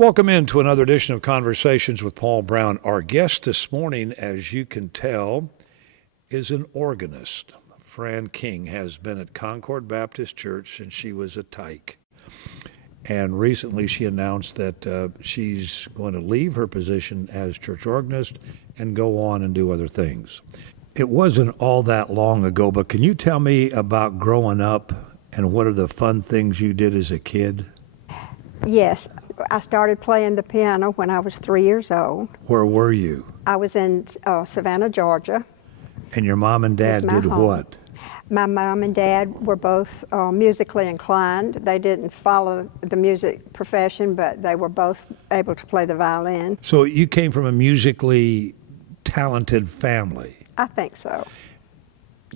Welcome into another edition of Conversations with Paul Brown. Our guest this morning, as you can tell, is an organist. Fran King has been at Concord Baptist Church since she was a tyke. And recently she announced that she's going to leave her position as church organist and go on and do other things. It wasn't all that long ago, but can you tell me about growing up and what are the fun things you did as a kid? Yes, I started playing the piano when I was 3 years old. Where were you? I was in Savannah, Georgia. And your mom and dad did home. what? My mom and dad were both musically inclined. They didn't follow the music profession, but they were both able to play the violin. So you came from a musically talented family. I think so.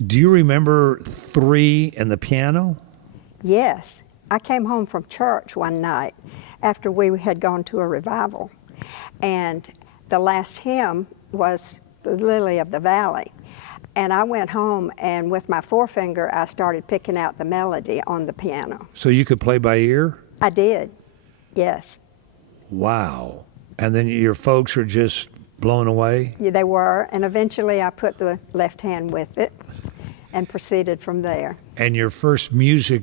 Do you remember 3 and the piano? Yes. I came home from church one night after we had gone to a revival, and the last hymn was the Lily of the Valley. And I went home, and with my forefinger, I started picking out the melody on the piano. So you could play by ear? I did, yes. Wow. And then your folks were just blown away? Yeah, they were, and eventually I put the left hand with it and proceeded from there. And your first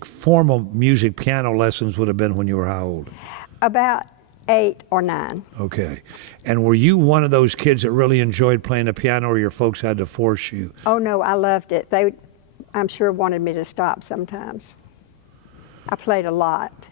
formal music piano lessons would have been when you were how old? About 8 or 9. Okay. And were you one of those kids that really enjoyed playing the piano, or your folks had to force you? Oh no, I loved it. They, I'm sure, wanted me to stop sometimes. I played a lot.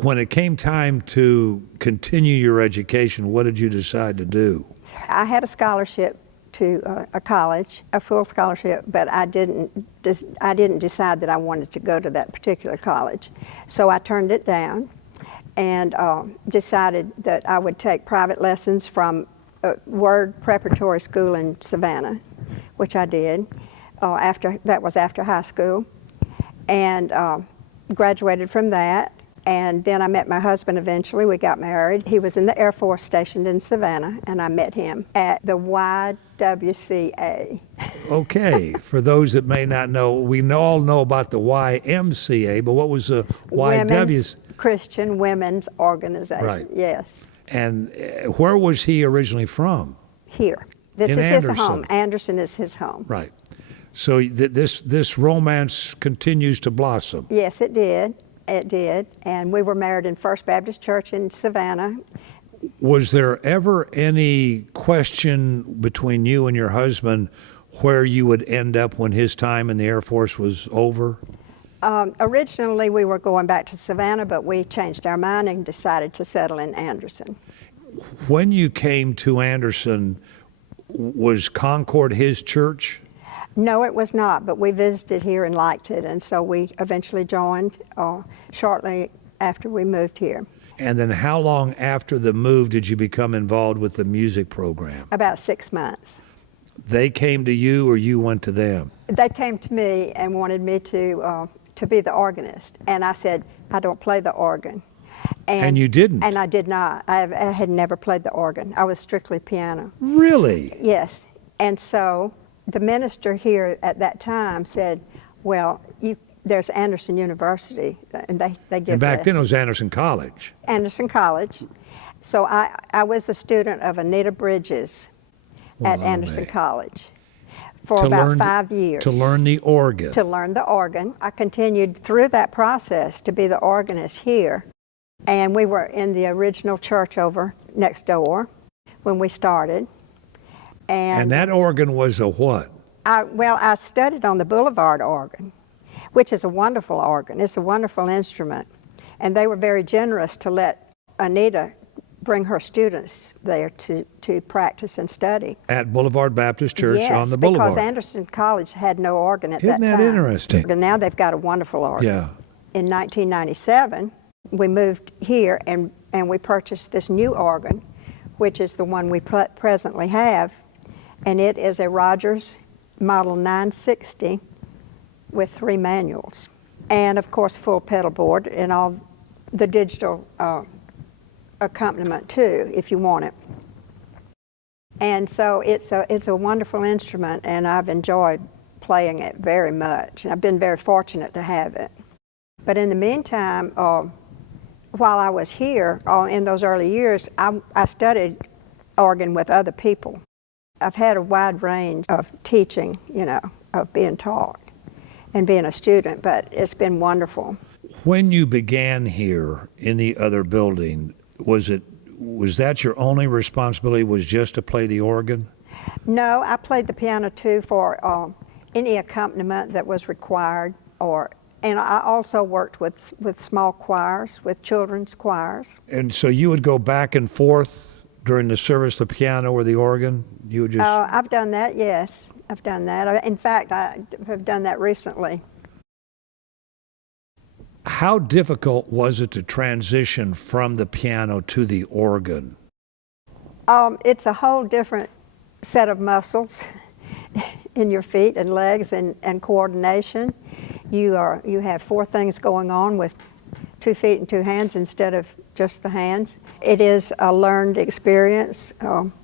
When it came time to continue your education, what did you decide to do? I had a scholarship to a college, a full scholarship, but I didn't decide that I wanted to go to that particular college. So I turned it down and decided that I would take private lessons from a Word Preparatory School in Savannah, which I did. That was after high school, and graduated from that. And then I met my husband eventually. We got married. He was in the Air Force stationed in Savannah, and I met him at the YWCA. Okay, for those that may not know, we all know about the YMCA, but what was the YWCA? Christian Women's Organization, right. Yes. And where was he originally from? Here. This in is Anderson. His home. Anderson is his home. Right. So this romance continues to blossom. Yes, it did. It did, and we were married in First Baptist Church in Savannah. Was there ever any question between you and your husband where you would end up when his time in the Air Force was over? Originally, we were going back to Savannah, but we changed our mind and decided to settle in Anderson. When you came to Anderson, was Concord his church? No, it was not, but we visited here and liked it, and so we eventually joined shortly after we moved here. And then how long after the move did you become involved with the music program? About 6 months. They came to you or you went to them? They came to me and wanted me to be the organist, and I said, I don't play the organ. And you didn't? And I did not. I had never played the organ. I was strictly piano. Really? Yes, and so the minister here at that time said, well, there's Anderson University, and they give And back lessons. then it was Anderson College. Anderson College. So I was a student of Anita Bridges at Anderson College for about 5 years. To learn the organ. To learn the organ. I continued through that process to be the organist here. And we were in the original church over next door when we started. And that organ was a what? I studied on the Boulevard organ, which is a wonderful organ. It's a wonderful instrument. And they were very generous to let Anita bring her students there to practice and study. At Boulevard Baptist Church on the Yes, Boulevard. because Anderson College had no organ at that time. Isn't that interesting? And now they've got a wonderful organ. Yeah. In 1997, we moved here and we purchased this new organ, which is the one we presently have. And it is a Rogers Model 960 with 3 manuals. And of course, full pedal board and all the digital accompaniment too, if you want it. And so it's a wonderful instrument, and I've enjoyed playing it very much. I've been very fortunate to have it. But in the meantime, while I was here, in those early years, I studied organ with other people. I've had a wide range of teaching, of being taught and being a student, but it's been wonderful. When you began here in the other building, was that your only responsibility, was just to play the organ? No, I played the piano too for any accompaniment that was required, and I also worked with small choirs, with children's choirs. And so you would go back and forth during the service, the piano or the organ? You would just... I've done that, yes. I've done that. In fact, I have done that recently. How difficult was it to transition from the piano to the organ? It's a whole different set of muscles in your feet and legs and coordination. You have four things going on with 2 feet and 2 hands instead of just the hands. It is a learned experience.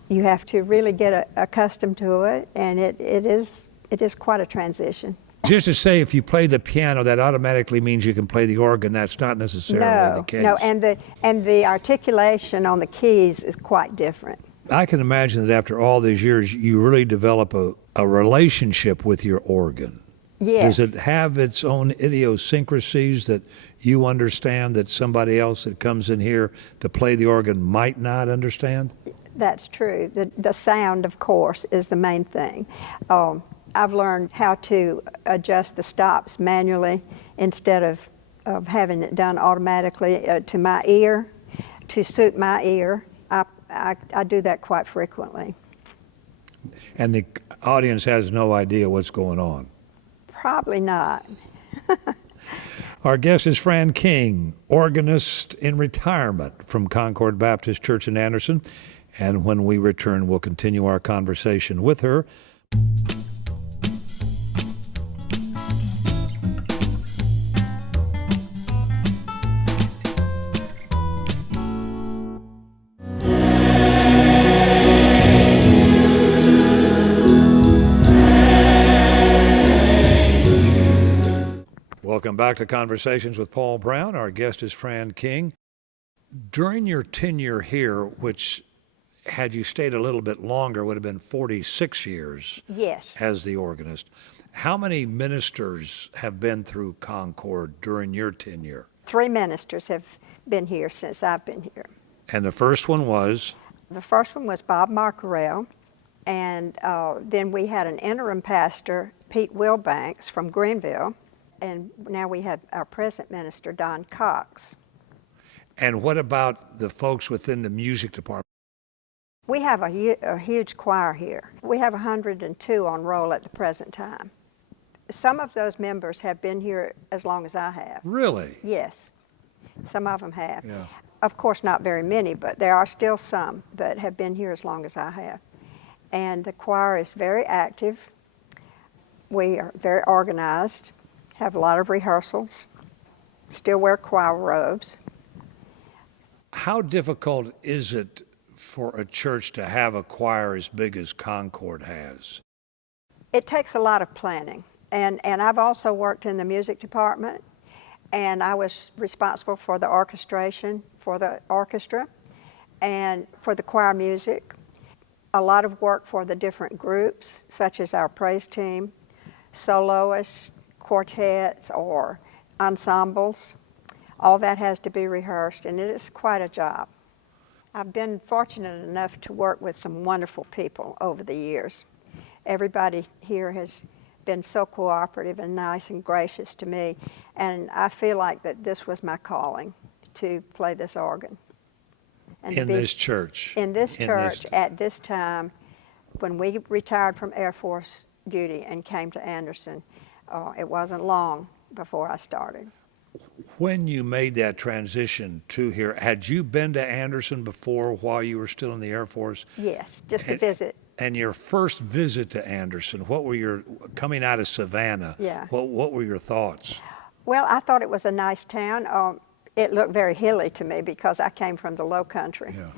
You have to really get accustomed to it, and it is quite a transition. Just to say, if you play the piano, that automatically means you can play the organ. That's not necessarily the case. No, and the articulation on the keys is quite different. I can imagine that after all these years, you really develop a relationship with your organ. Yes. Does it have its own idiosyncrasies that you understand that somebody else that comes in here to play the organ might not understand? That's true. The sound, of course, is the main thing. I've learned how to adjust the stops manually instead of having it done automatically to my ear, to suit my ear. I do that quite frequently. And the audience has no idea what's going on? Probably not. Our guest is Fran King, organist in retirement from Concord Baptist Church in Anderson. And when we return, we'll continue our conversation with her. Welcome back to Conversations with Paul Brown. Our guest is Fran King. During your tenure here, which had you stayed a little bit longer, would have been 46 years Yes. as the organist, how many ministers have been through Concord during your tenure? 3 ministers have been here since I've been here. And the first one was? The first one was Bob Marcarell, and then we had an interim pastor, Pete Wilbanks from Greenville, and now we have our present minister, Don Cox. And what about the folks within the music department? We have a huge choir here. We have 102 on roll at the present time. Some of those members have been here as long as I have. Really? Yes, some of them have. Yeah. Of course, not very many, but there are still some that have been here as long as I have. And the choir is very active. We are very organized, have a lot of rehearsals, still wear choir robes. How difficult is it for a church to have a choir as big as Concord has? It takes a lot of planning. And I've also worked in the music department, and I was responsible for the orchestration for the orchestra and for the choir music. A lot of work for the different groups, such as our praise team, soloists, quartets, or ensembles. All that has to be rehearsed, and it is quite a job. I've been fortunate enough to work with some wonderful people over the years. Everybody here has been so cooperative and nice and gracious to me, and I feel like that this was my calling, to play this organ. And In this church? In this church at this time, when we retired from Air Force duty and came to Anderson, it wasn't long before I started. When you made that transition to here, had you been to Anderson before while you were still in the Air Force? Yes, just to visit. And your first visit to Anderson, what were your, coming out of Savannah, Yeah. what were your thoughts? Well, I thought it was a nice town. It looked very hilly to me because I came from the low country. Yeah.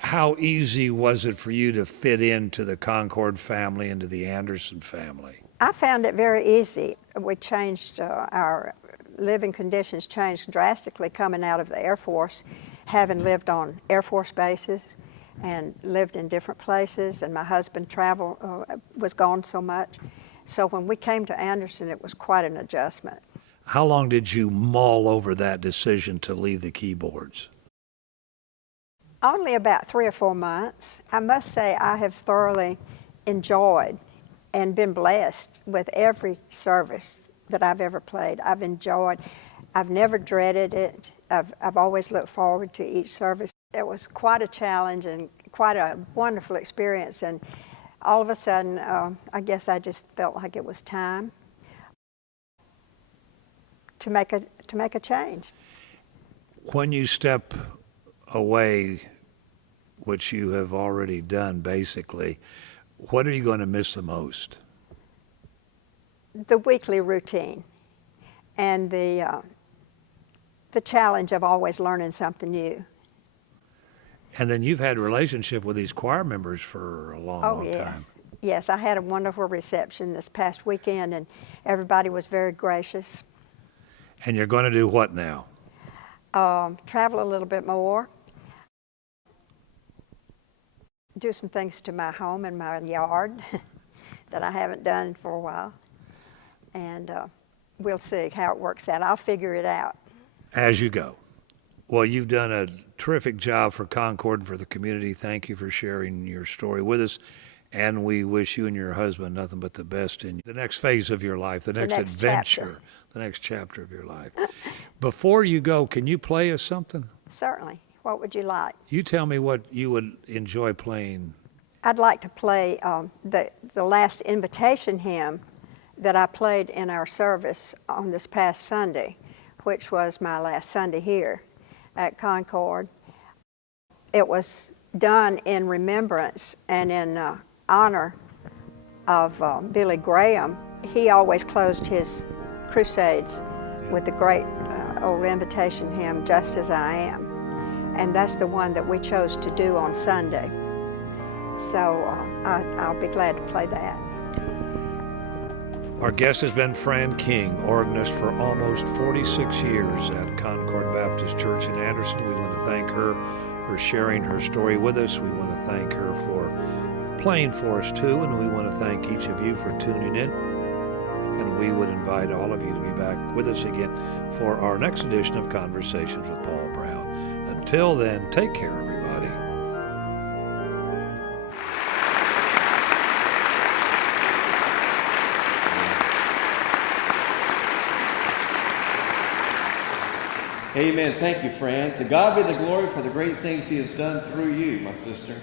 How easy was it for you to fit into the Concord family, into the Anderson family? I found it very easy. We changed our living conditions changed drastically coming out of the Air Force, having lived on Air Force bases and lived in different places, and my husband was gone so much. So when we came to Anderson, it was quite an adjustment. How long did you mull over that decision to leave the keyboards? Only about 3 or 4 months. I must say I have thoroughly enjoyed and been blessed with every service that I've ever played. I've enjoyed, I've never dreaded it. I've always looked forward to each service. It was quite a challenge and quite a wonderful experience, and all of a sudden, I guess I just felt like it was time to make a change. When you step away, which you have already done basically, what are you going to miss the most? The weekly routine and the challenge of always learning something new. And then you've had a relationship with these choir members for a long, long yes. time. Yes, I had a wonderful reception this past weekend, and everybody was very gracious. And you're going to do what now? Travel a little bit more, do some things to my home and my yard that I haven't done for a while, and we'll see how it works out. I'll figure it out. As you go. Well, you've done a terrific job for Concord and for the community. Thank you for sharing your story with us. And we wish you and your husband nothing but the best in the next phase of your life, the next adventure, chapter. The next chapter of your life. Before you go, can you play us something? Certainly. What would you like? You tell me what you would enjoy playing. I'd like to play the last invitation hymn that I played in our service on this past Sunday, which was my last Sunday here at Concord. It was done in remembrance and in honor of Billy Graham. He always closed his crusades with the great old invitation hymn, Just As I Am. And that's the one that we chose to do on Sunday. So I'll be glad to play that. Our guest has been Fran King, organist for almost 46 years at Concord Baptist Church in Anderson. We want to thank her for sharing her story with us. We want to thank her for playing for us too, and we want to thank each of you for tuning in. And we would invite all of you to be back with us again for our next edition of Conversations with Paul Brown. Until then, take care, everybody. Amen. Thank you, Fran. To God be the glory for the great things He has done through you, my sister.